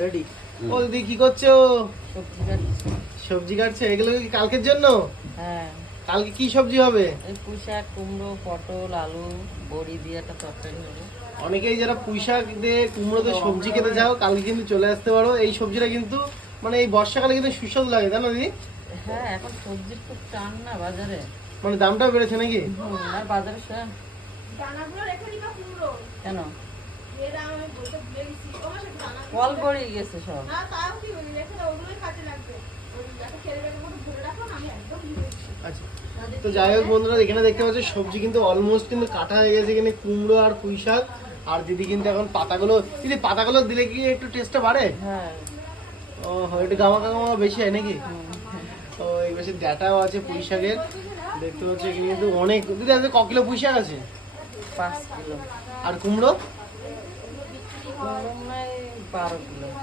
Ready. ও দিদি কি করছো? সবজি কাটছি। সবজি কাটছে, এগুলো কি কালকের জন্য? হ্যাঁ, কালকে কি সবজি হবে? এই পুঁই শাক, কুমড়ো, পটল, আলু, বড়ি দিয়ে একটা তরকারি হবে। অনেকেই যারা পুঁই শাক দিয়ে কুমড়ো দিয়ে সবজি খেতে চাও কালকে কিন্তু চলে আসতে পারো। এই সবজিটা কিন্তু মানে এই বর্ষাকালে কিন্তু সুস্বাদু লাগে, তাই না দিদি? হ্যাঁ, এখন সবজির খুব টান না বাজারে। মানে দামটাও বেড়েছে নাকি? আর বাজারে দানাগুলো রেখে দিবা কুমড়ো। কেন এরা আমি বলতে ভুলে গেছি। তোমার সাথে দানাগুলো ফল পড়ে গেছে সব। না তাও কি বলি রেখে দাও, ওগুলোই কাজে লাগবে। ওই একটা ক্যারি ব্যাগের মধ্যে ভরে রাখো না, আমি একদম ভুলে গেছি। আচ্ছা, তো যাই হোক বন্ধুরা, এখানে দেখতে পাচ্ছ সবজি কিন্তু অলমোস্ট কিন্তু কাটা হয়ে গেছে। এখানে কুমড়ো আর পুঁই শাক, আর দিদি কিন্তু এখন পাতাগুলো, দিদি পাতাগুলো দিলে কি একটু টেস্টটা বাড়ে? হ্যাঁ। ও একটু গামা গামা বেশি হয় নাকি? তো এই পাশে ডাটাও আছে পুঁই শাকের, দেখতে পাচ্ছ এখানে কিন্তু অনেক। দিদি আজকে ক কিলো পুঁই শাক আছে? 5 কিলো। আর কুমড়ো? কুমড়ো মনে হয় 12 কিলো।